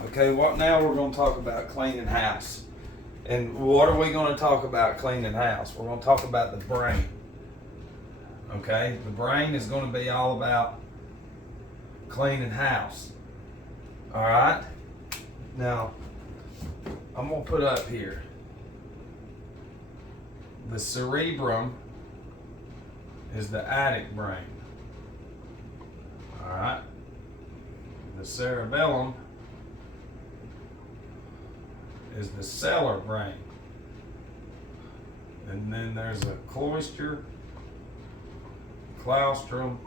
Okay, what now we're going to talk about cleaning house. And what are we going to talk about cleaning house? We're going to talk about the brain. Okay, the brain is going to be all about cleaning house. All right, now I'm going to put up here the cerebrum is the attic brain. All right, the cerebellum is the cellar brain. And then there's a cloister, claustrum,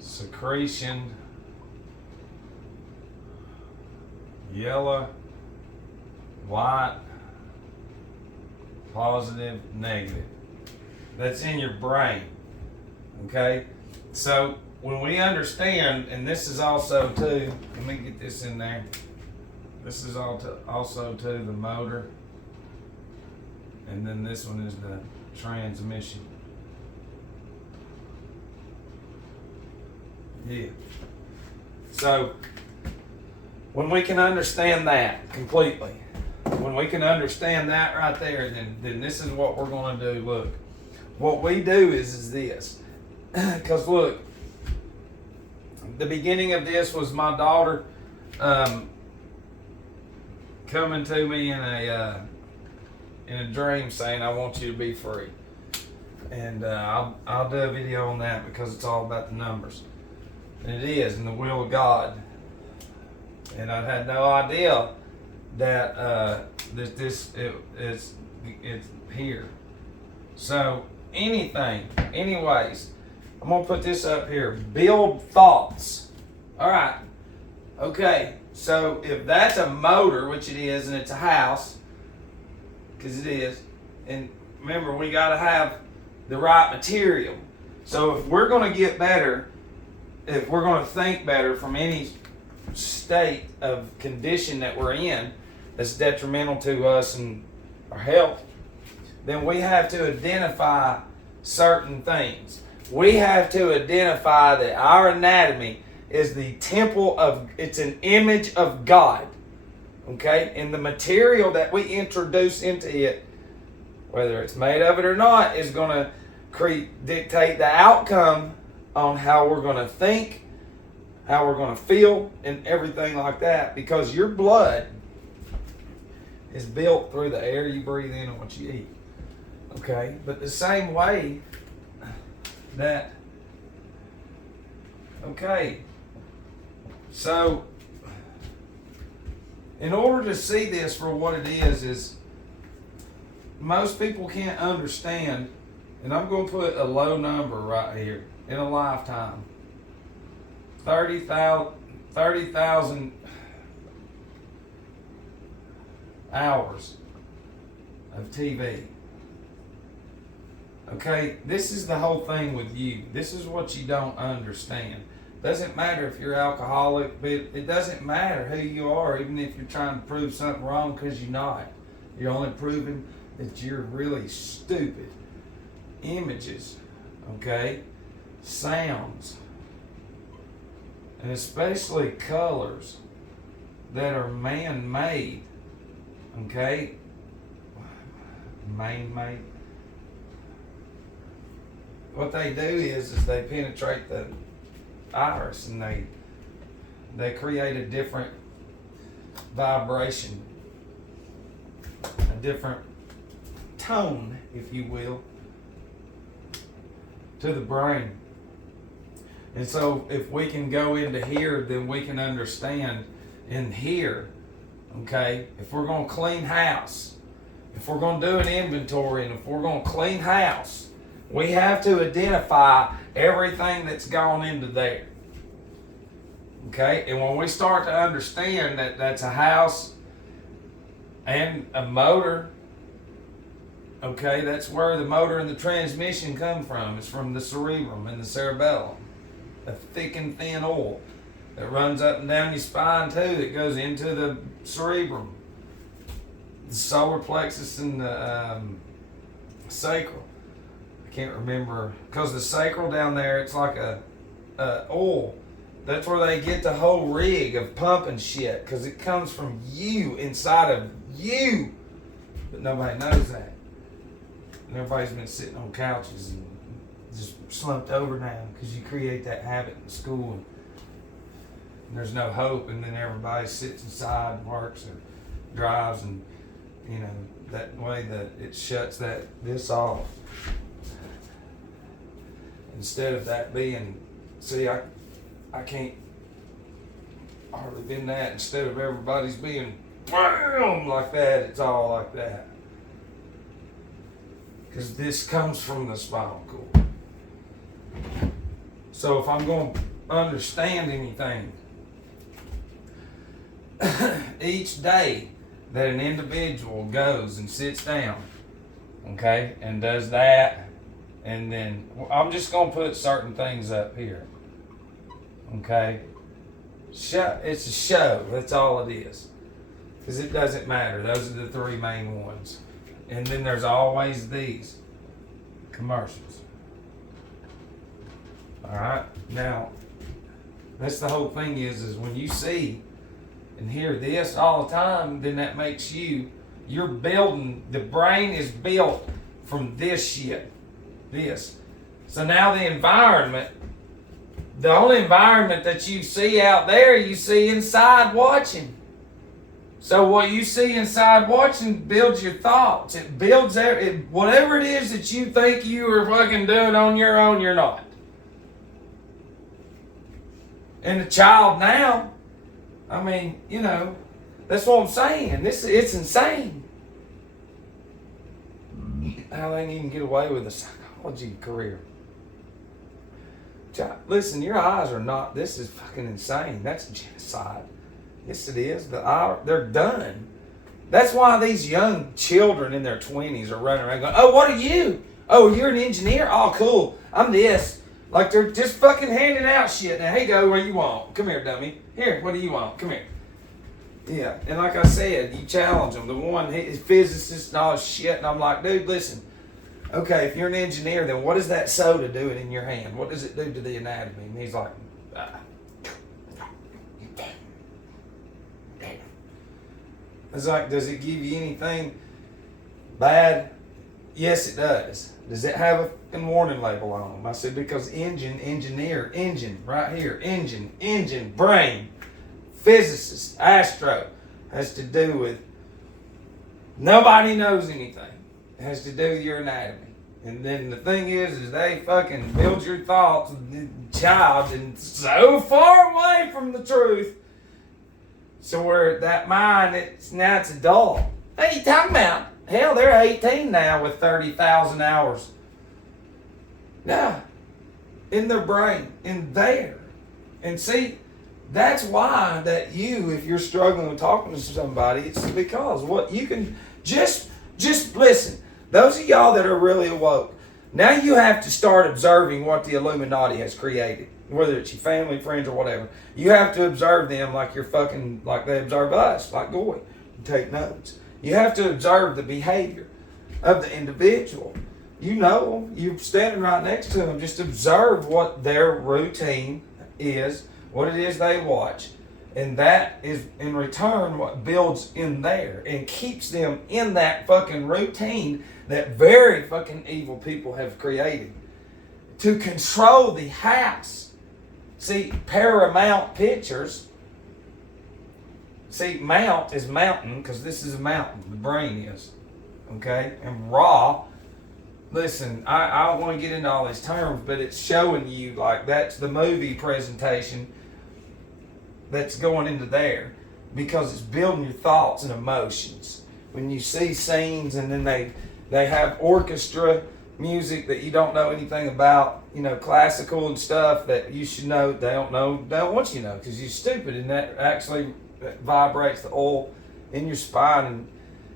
secretion, yellow, white, positive, negative. That's in your brain. Okay? So when we understand, and this is also too, let me get this in there. This is also too the motor. And then this one is the transmission. Yeah. So when we can understand that completely, when we can understand that right there, then this is what we're going to do. Look, what we do is this. Because look, the beginning of this was my daughter coming to me in a dream saying, "I want you to be free." And I'll do a video on that because it's all about the numbers. And it is in the will of God. And I had no idea that it's here. So anyways, I'm gonna put this up here. Build thoughts. All right. Okay. So if that's a motor, which it is, and it's a house, because it is, and remember we gotta have the right material. So if we're gonna get better, if we're gonna think better from any state of condition that we're in that's detrimental to us and our health, then we have to identify certain things. We have to identify that our anatomy is the temple of, it's an image of God. Okay? And the material that we introduce into it, whether it's made of it or not, is going to dictate the outcome on how we're going to think, how we're going to feel, and everything like that. Because your blood is built through the air you breathe in and what you eat. Okay? But the same way that, okay, so in order to see this for what it is most people can't understand, and I'm going to put a low number right here, in a lifetime, 30,000 hours of TV. Okay, this is the whole thing with you. This is what you don't understand. Doesn't matter if you're alcoholic, but it doesn't matter who you are, even if you're trying to prove something wrong, because you're not. You're only proving that you're really stupid. Images, okay? Sounds, and especially colors that are man-made, okay? Man-made. What they do is they penetrate the iris and they create a different vibration, a different tone, if you will, to the brain. And so if we can go into here, then we can understand in here, okay, if we're going to clean house, if we're going to do an inventory, and if we're going to clean house, we have to identify everything that's gone into there. Okay? And when we start to understand that that's a house and a motor, okay, that's where the motor and the transmission come from. It's from the cerebrum and the cerebellum. A thick and thin oil that runs up and down your spine too, that goes into the cerebrum, the solar plexus, and the sacral. Can't remember, because the sacral down there, it's like a oil That's where they get the whole rig of pumping shit, because it comes from you, inside of you. But nobody knows that. And everybody's been sitting on couches and just slumped over now because you create that habit in school and there's no hope, and then everybody sits inside and works or drives, and you know, that way that it shuts this off. Instead of that being, see, I can't hardly been that. Instead of everybody's being bam like that, it's all like that. Because this comes from the spinal cord. So if I'm going to understand anything, each day that an individual goes and sits down, okay, and does that, and then I'm just going to put certain things up here, okay? It's a show, that's all it is. Because it doesn't matter, those are the three main ones. And then there's always these commercials. Alright, now, that's the whole thing is when you see and hear this all the time, then that makes you're building, the brain is built from this shit. This. So now the environment, the only environment that you see out there, you see inside watching. So what you see inside watching builds your thoughts. It builds whatever it is that you think you are fucking doing on your own, you're not. And the child now, I mean, you know, that's what I'm saying. It's insane how they can even get away with a psychology career. Listen, your eyes are not, this is fucking insane. That's genocide. Yes, it is. They're done. That's why these young children in their 20s are running around going, oh, what are you? Oh, you're an engineer? Oh, cool. I'm this. Like they're just fucking handing out shit. Now, hey, go where you want. Come here, dummy. Here, what do you want? Come here. Yeah, and like I said, you challenge them. The one is physicist and all this shit, and I'm like, dude, listen. Okay, if you're an engineer, then what is that soda doing in your hand? What does it do to the anatomy? And he's like, It's like, does it give you anything bad? Yes, it does. Does it have a fucking warning label on them? I said, because engineer, right here, engine, brain, physicist, astro, has to do with, nobody knows anything. It has to do with your anatomy. And then the thing is they fucking build your thoughts, the child, and so far away from the truth. So where that mind, it's adult. What are you talking about? Hell, they're 18 now with 30,000 hours. Yeah, in their brain, in there. And see, that's why that if you're struggling with talking to somebody, it's because what you can just listen. Those of y'all that are really awoke, now you have to start observing what the Illuminati has created. Whether it's your family, friends, or whatever. You have to observe them like like they observe us, like Goy. You take notes. You have to observe the behavior of the individual. You know them. You're standing right next to them. Just observe what their routine is, what it is they watch. And that is, in return, what builds in there and keeps them in that fucking routine that very fucking evil people have created to control the house. See, Paramount Pictures, Mount is mountain, because this is a mountain, the brain is, okay? And Raw, listen, I don't want to get into all these terms, but it's showing you, like, that's the movie presentation that's going into there, because it's building your thoughts and emotions. When you see scenes and then they have orchestra music that you don't know anything about, you know, classical and stuff that you should know, they don't want you to know because you're stupid, and that actually vibrates the oil in your spine and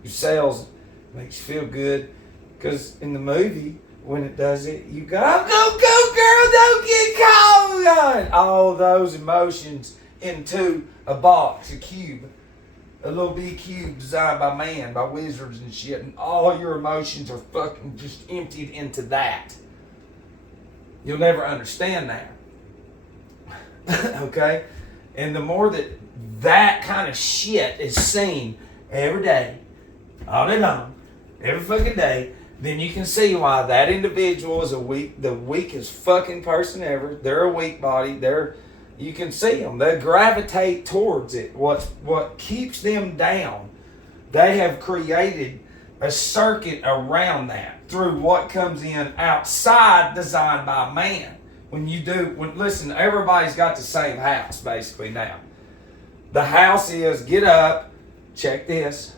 your cells, makes you feel good. Because in the movie, when it does it, you go, go girl, don't get caught. All those emotions into a box, a cube, a little bitty cube designed by man, by wizards and shit, and all your emotions are fucking just emptied into that. You'll never understand that. Okay? And the more that kind of shit is seen every day, all day long, every fucking day, then you can see why that individual is the weakest fucking person ever. They're a weak body. You can see them. They gravitate towards it. What keeps them down, they have created a circuit around that through what comes in outside designed by man. Listen, everybody's got the same house basically now. The house is get up, check this,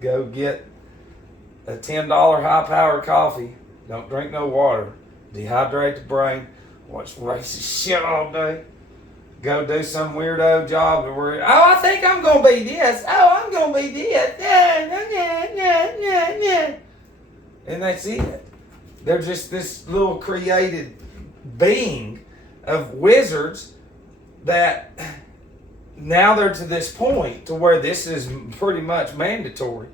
go get a $10 high-powered coffee, don't drink no water, dehydrate the brain, watch racist shit all day, go do some weirdo job where, I think I'm going to be this, I'm going to be this, and that's it. They're just this little created being of wizards that now they're to this point to where this is pretty much mandatory.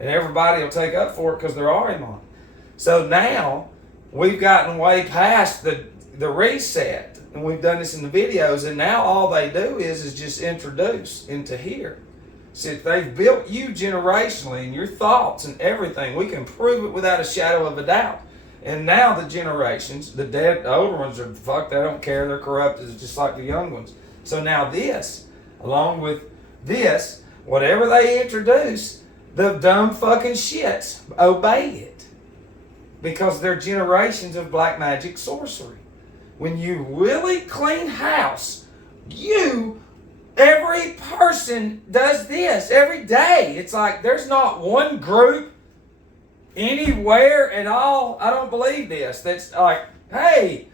And everybody will take up for it because they're already on. So now we've gotten way past the reset, and we've done this in the videos, and now all they do is just introduce into here. See, if they've built you generationally and your thoughts and everything, we can prove it without a shadow of a doubt. And now the generations, the older ones are fucked, they don't care, they're corrupted, it's just like the young ones. So now this, along with this, whatever they introduce, the dumb fucking shits obey it. Because they're generations of black magic sorcery. When you really clean house, every person does this every day. It's like there's not one group anywhere at all. I don't believe this. That's like, hey,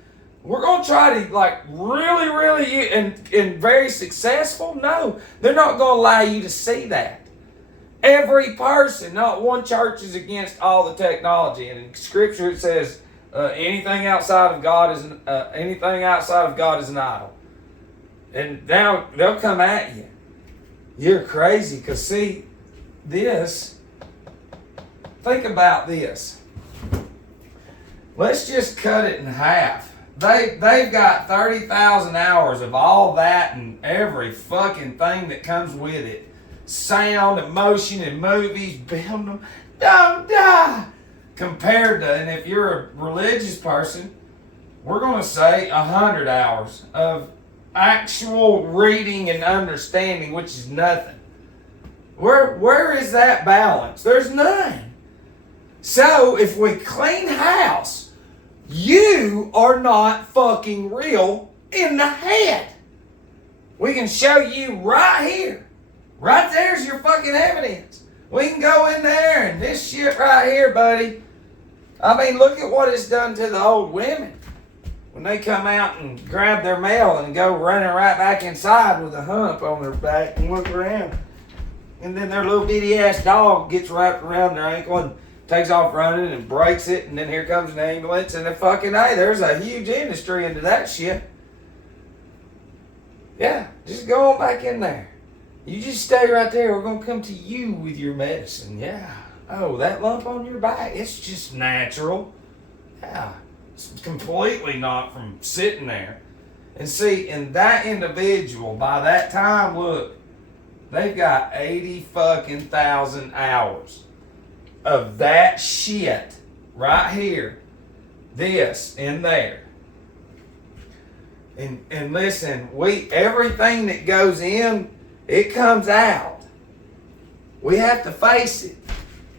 we're going to try to like really and very successful. No, they're not going to allow you to see that. Every person, not one church is against all the technology. And in Scripture it says anything outside of God is an idol. And now they'll come at you. You're crazy, because see, think about this. Let's just cut it in half. They've got 30,000 hours of all that and every fucking thing that comes with it. Sound, emotion, and movies, building them. Don't die! Compared to, and if you're a religious person, we're going to say 100 hours of actual reading and understanding, which is nothing. Where is that balance? There's none. So if we clean house, you are not fucking real in the head. We can show you right here. Right there's your fucking evidence. We can go in there and this shit right here, buddy. I mean, look at what it's done to the old women. When they come out and grab their mail and go running right back inside with a hump on their back and look around. And then their little bitty ass dog gets wrapped around their ankle and takes off running and breaks it. And then here comes an ambulance and there's a huge industry into that shit. Yeah, just go on back in there. You just stay right there. We're going to come to you with your medicine. Yeah. Oh, that lump on your back, it's just natural. Yeah. It's completely not from sitting there. And see, in that individual, by that time, look, they've got 80,000 hours of that shit right here. This in there. And listen, everything that goes in, it comes out. We have to face it.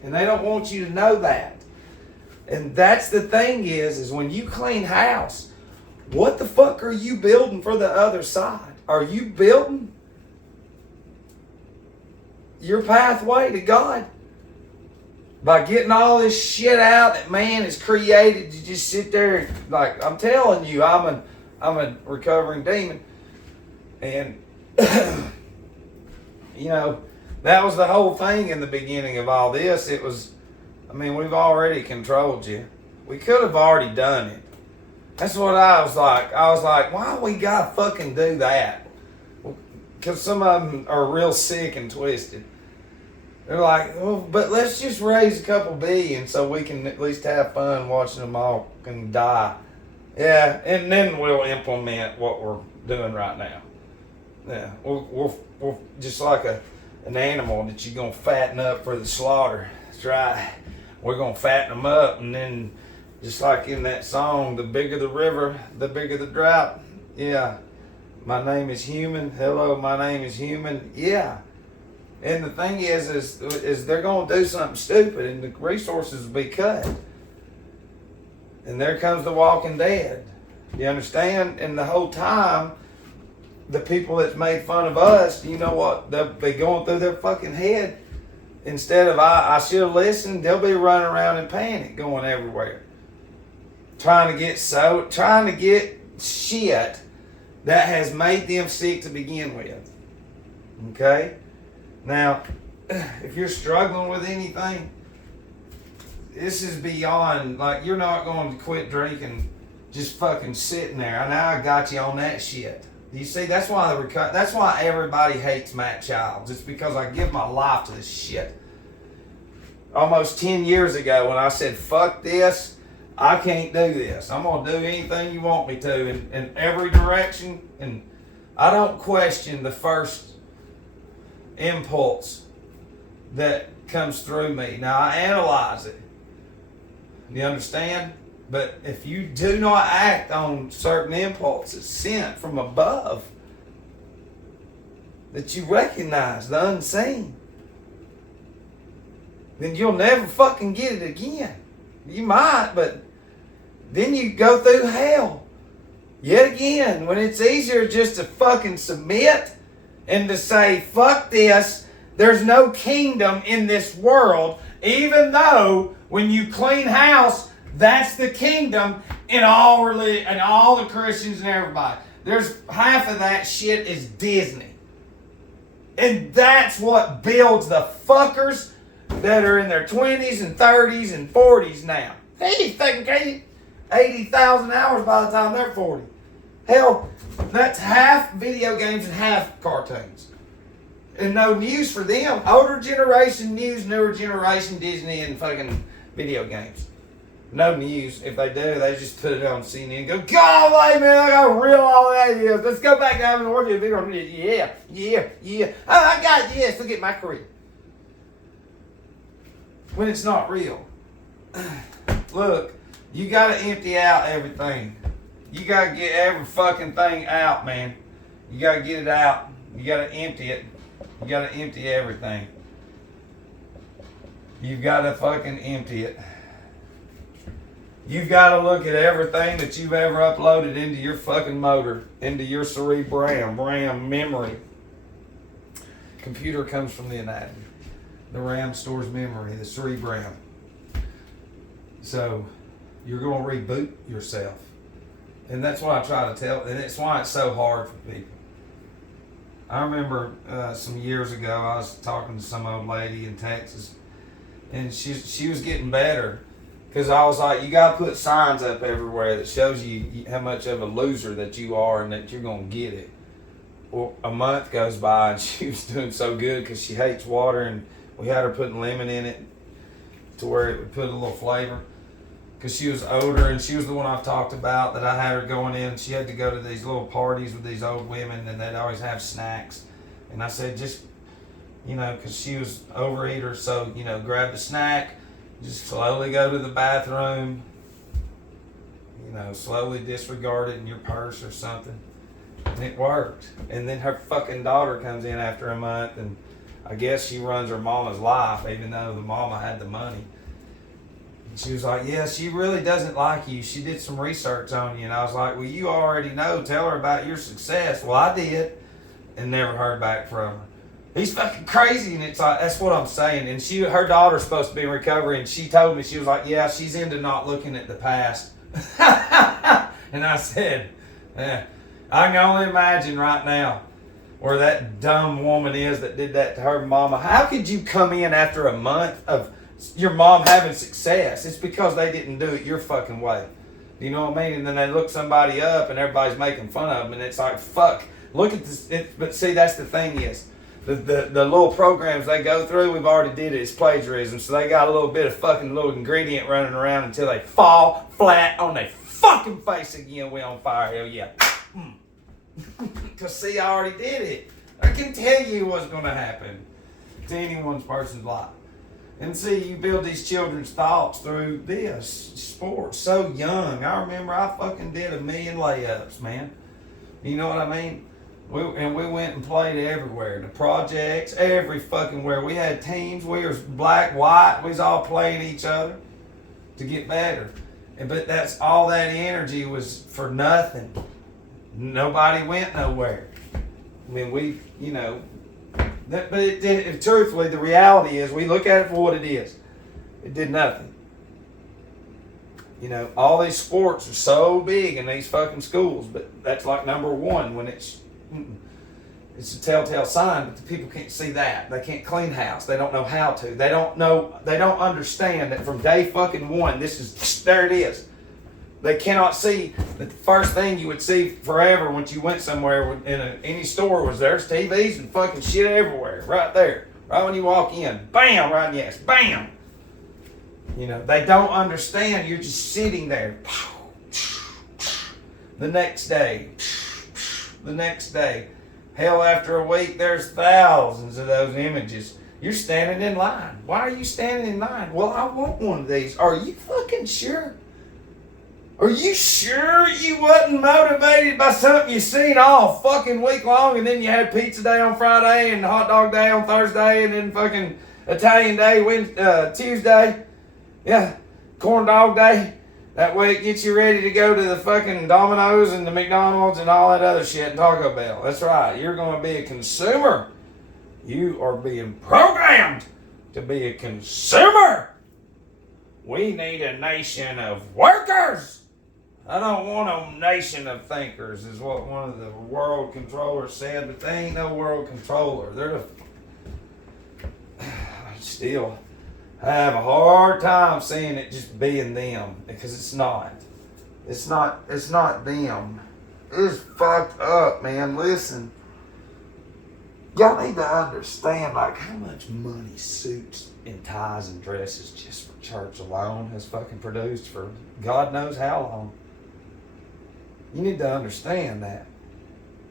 And they don't want you to know that. And that's the thing is when you clean house, what the fuck are you building for the other side? Are you building your pathway to God? By getting all this shit out that man has created to just sit there, like I'm telling you, I'm a recovering demon. And you know, that was the whole thing in the beginning of all this. It was, we've already controlled you. We could have already done it. That's what I was like. I was like, why we gotta fucking do that? Because some of them are real sick and twisted. They're like, well, but let's just raise a couple billion so we can at least have fun watching them all can die. Yeah, and then we'll implement what we're doing right now. Yeah, we'll just like an animal that you're gonna fatten up for the slaughter. That's right. We're gonna fatten them up, and then just like in that song, the bigger the river, the bigger the drought. Yeah. My name is human. Hello, my name is human. Yeah. And the thing is they're gonna do something stupid, and the resources will be cut. And there comes the Walking Dead. You understand? And the whole time, the people that's made fun of us, you know what? They'll be going through their fucking head. Instead of I should have listened, they'll be running around in panic, going everywhere, trying to get shit that has made them sick to begin with. Okay? Now, if you're struggling with anything, this is beyond, like, you're not going to quit drinking just fucking sitting there. Now I got you on that shit. You see, that's why everybody hates Matt Childs. It's because I give my life to this shit. Almost 10 years ago when I said, fuck this, I can't do this. I'm going to do anything you want me to in every direction. And I don't question the first impulse that comes through me. Now I analyze it. You understand? But if you do not act on certain impulses sent from above that you recognize, the unseen, then you'll never fucking get it again. You might, but then you go through hell yet again when it's easier just to fucking submit and to say, fuck this, there's no kingdom in this world, even though when you clean house, that's the kingdom in all religion and all the Christians and everybody. There's half of that shit is Disney. And that's what builds the fuckers that are in their 20s and 30s and 40s now. Hey, fucking 80,000 hours by the time they're 40. Hell, that's half video games and half cartoons. And no news for them. Older generation news, newer generation Disney and fucking video games. No news. If they do, they just put it on CNN and go, golly, man, I got real all that is. Let's go back to having an orgy. Yeah. I got yes. Look at my career. When it's not real. Look, you got to empty out everything. You got to get every fucking thing out, man. You got to get it out. You got to empty it. You got to empty everything. You've got to fucking empty it. You've got to look at everything that you've ever uploaded into your fucking motor, into your cerebrum, RAM memory. Computer comes from the anatomy. The RAM stores memory, the cerebrum. So you're going to reboot yourself. And that's what I try to tell, and it's why it's so hard for people. I remember some years ago, I was talking to some old lady in Texas, and she was getting better. Because I was like, you got to put signs up everywhere that shows you how much of a loser that you are and that you're going to get it. Well, a month goes by and she was doing so good because she hates water, and we had her putting lemon in it to where it would put a little flavor. Because she was older, and she was the one I've talked about that I had her going in. She had to go to these little parties with these old women, and they'd always have snacks. And I said, just, because she was overeater, so, grab the snack. Just slowly go to the bathroom, slowly disregard it in your purse or something. And it worked. And then her fucking daughter comes in after a month, and I guess she runs her mama's life, even though the mama had the money. And she was like, yeah, she really doesn't like you. She did some research on you. And I was like, well, you already know. Tell her about your success. Well, I did, and never heard back from her. He's fucking crazy, and it's like, that's what I'm saying. And her daughter's supposed to be in recovery, and she told me, she was like, yeah, she's into not looking at the past. And I said, I can only imagine right now where that dumb woman is that did that to her mama. How could you come in after a month of your mom having success? It's because they didn't do it your fucking way. You know what I mean? And then they look somebody up, and everybody's making fun of them, and it's like, fuck, look at this. But see, that's the thing is, the little programs they go through, we've already did it. It's plagiarism. So they got a little bit of fucking little ingredient running around until they fall flat on their fucking face again. We on fire. Hell yeah. Because see, I already did it. I can tell you what's going to happen to anyone's person's life. And see, you build these children's thoughts through this sport so young. I remember I fucking did 1,000,000 layups, man. You know what I mean? We went and played everywhere. The projects, every fucking where. We had teams. We was black, white. We was all playing each other to get better. But that's all that energy was for nothing. Nobody went nowhere. I mean, truthfully, the reality is, we look at it for what it is. It did nothing. All these sports are so big in these fucking schools, but that's like number one when it's a telltale sign, but the people can't see that. They can't clean house. They don't know how to. They don't understand that from day fucking one, there it is. They cannot see that the first thing you would see forever once you went somewhere in any store was there's TVs and fucking shit everywhere. Right there. Right when you walk in. Bam! Right in the ass. Bam! They don't understand. You're just sitting there. The next day. Hell, after a week, there's thousands of those images. You're standing in line. Why are you standing in line? Well, I want one of these. Are you fucking sure? Are you sure you wasn't motivated by something you seen all fucking week long, and then you had pizza day on Friday and hot dog day on Thursday and then fucking Italian day Tuesday? Yeah, corn dog day. That way it gets you ready to go to the fucking Domino's and the McDonald's and all that other shit and Taco Bell. That's right. You're going to be a consumer. You are being programmed to be a consumer. We need a nation of workers. I don't want a nation of thinkers, is what one of the world controllers said, but they ain't no world controller. They're still, I have a hard time seeing it just being them, because it's not. It's not them. It's fucked up, man. Listen. Y'all need to understand, like, how much money suits and ties and dresses just for church alone has fucking produced for God knows how long. You need to understand that.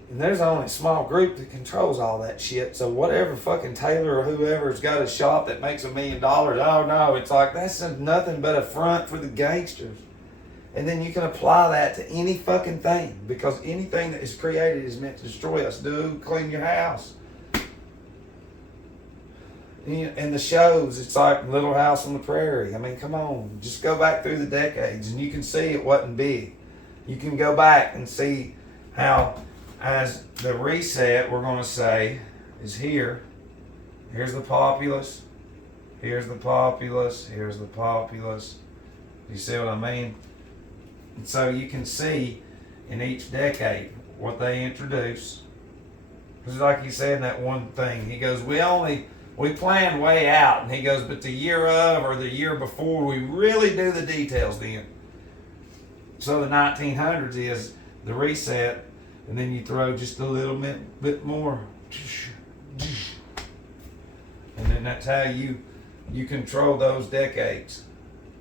And there's only a small group that controls all that shit. So whatever fucking tailor or whoever's got a shop that makes $1 million, oh no, it's like, that's nothing but a front for the gangsters. And then you can apply that to any fucking thing, because anything that is created is meant to destroy us. Clean your house. And the shows, it's like Little House on the Prairie. I mean, come on. Just go back through the decades and you can see it wasn't big. You can go back and see how, as the reset, we're going to say, is here. Here's the populace. Here's the populace. Here's the populace. You see what I mean? And so you can see in each decade what they introduce. Because like he said in that one thing, he goes, we plan way out. And he goes, but the year of or the year before, we really do the details then. So the 1900s is the reset, and then you throw just a little bit more. And then that's how you control those decades.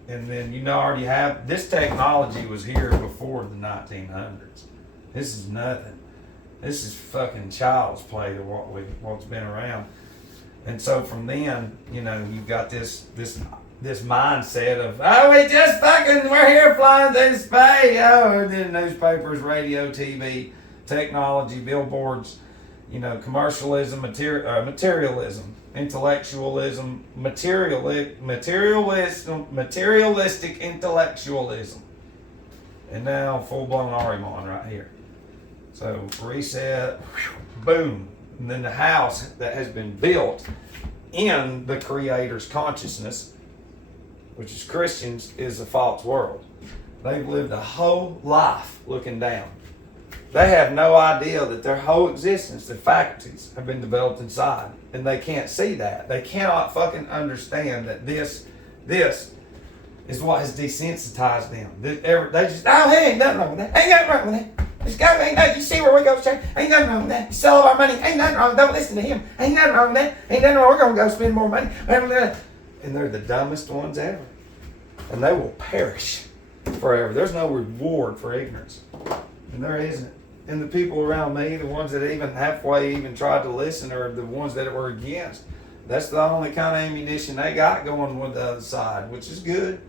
And then you already have, this technology was here before the 1900s. This is nothing. This is fucking child's play to what's been around. And so from then, you've got this mindset of, we're here flying through space. Oh, and then newspapers, radio, TV, technology, billboards, commercialism, materialism, intellectualism, materialistic intellectualism. And now full-blown Ahriman right here. So reset, boom. And then the house that has been built in the Creator's consciousness, which is Christians, is a false world. They've lived a whole life looking down. They have no idea that their whole existence, their faculties, have been developed inside. And they can't see that. They cannot fucking understand that this is what has desensitized them. They just, ain't nothing wrong with that. Ain't nothing wrong with that. Just go, you see where we go, Shane? Ain't nothing wrong with that. You sell all our money. Ain't nothing wrong. Don't listen to him. Ain't nothing wrong with that. Ain't nothing wrong. We're going to go spend more money. And they're the dumbest ones ever. And they will perish. forever. There's no reward for ignorance. And there isn't. And the people around me, the ones that even halfway even tried to listen, are the ones that were against. That's the only kind of ammunition they got going with the other side, which is good.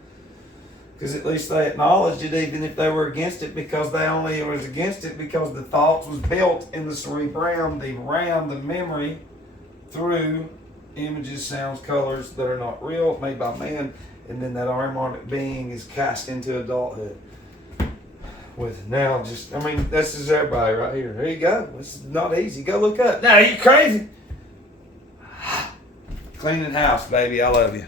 Because at least they acknowledged it, even if they were against it, because they only was against it because the thoughts was built in the cerebrum, the memory, through images, sounds, colors that are not real, made by man, and then that harmonic being is cast into adulthood. With now just, I mean, this is everybody right here. There you go. This is not easy. Go look up. Now, you crazy? Cleaning house, baby. I love you.